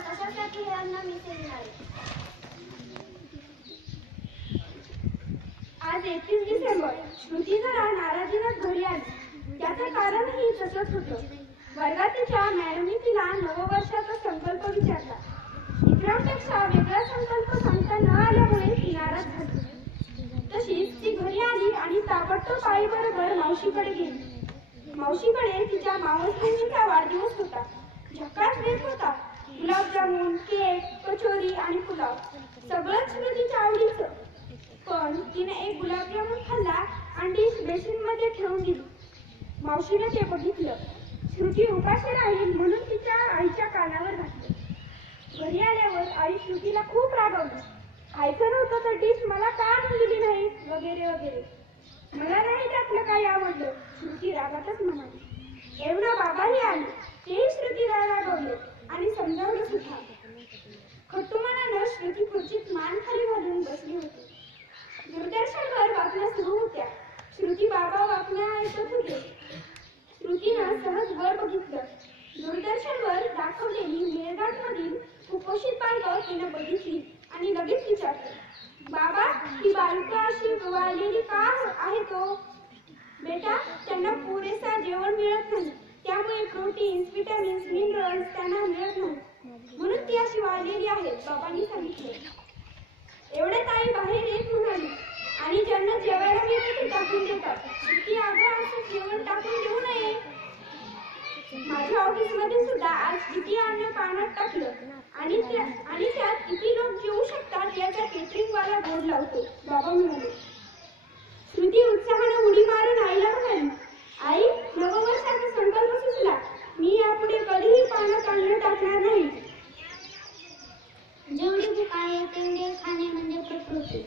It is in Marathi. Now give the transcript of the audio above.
कशासाठी हे अन्न मिसळणारे? आज 31 डिसेंबर. श्रुती जरा नाराजीनच घरी आली. त्याचं कारणही तसंच होतं. वर्गात तिच्या मॅडमनी तिला नववर्षाचा संकल्प विचारला. इतरांपेक्षा वेगळा संकल्प सांगता न आल्यामुळे ती नाराज झाली. तशीच ती घरी आली आणि ताबडतोब आईबरोबर मावशीकडे गेली. मावशीकडे तिच्या मावस बहिणीचा वाढदिवस होता. झकास बेत होता. गुलाबजामुन, केक, कचोरी आणि पुलाव सगळंच श्रुतीच्या आवडीचं. पण तिने एक गुलाबजामुन खाल्ला आणि डिश बेसिनमध्ये ठेवून दिली. मावशीने ते बघितलं. श्रुती उपाशी राहील म्हणून तिच्या आईच्या कानावर घातलं. घरी आल्यावर आई श्रुतीला खूप रागवली. खायचं नव्हतं तर डिश मला का आणून दिली नाही वगैरे वगैरे. मला नाही त्यातलं काही आवडलं, श्रुती रागातच म्हणाली. एवढं बाबाही आले, तेही श्रुतीला रागवले आणि समजावलं सुद्धा. खट्टुमनानं श्रुती खुर्चीत मान खाली घालून बसली होती. दूरदर्शनवर बातम्या सुरू होत्या. श्रुती बाबा बातम्या ऐकत होते. श्रुतीनं सहज वर बघितलं. दूरदर्शनवर दाखवलेली मेळघाटमधील कुपोषित बालकं तिनं बघितली आणि लगेच विचारलं, बाबा, ही बालकं अशी वाळलेली का आहे तो? बेटा, त्यांना पुरेसा जेवण मिळत नाही, त्यामुळे प्रोटीन्स, विटॅमिन्स, मिनरल्स त्यांना मिळत नाही, म्हणून ती अशी वाळलेली आहेत, बाबांनी सांगितले. एवढे ताई बाहेर येत म्हणाली, आणि ज्यांना जेवायला मिळतं ते टाकून देतात. श्रुती, अगं, असं जेवण टाकून देऊ नये. माझ्या ऑफिसमध्ये सुद्धा आज किती अन्न पाण्यात टाकलं आणि त्यात किती लोक जेवू शकतात याचा केटरिंगवाला बोर्ड लावतो, बाबा म्हणाले. श्रुती उत्साहाने उडी मारून आईला म्हणाली, आई, नववर्षाचा संकल्प सुचला. मी यापुढे कधीही पाण्यात अन्न टाकणार नाही. जेवढी भूक आहे तेवढे खाणे म्हणजे प्रकृती.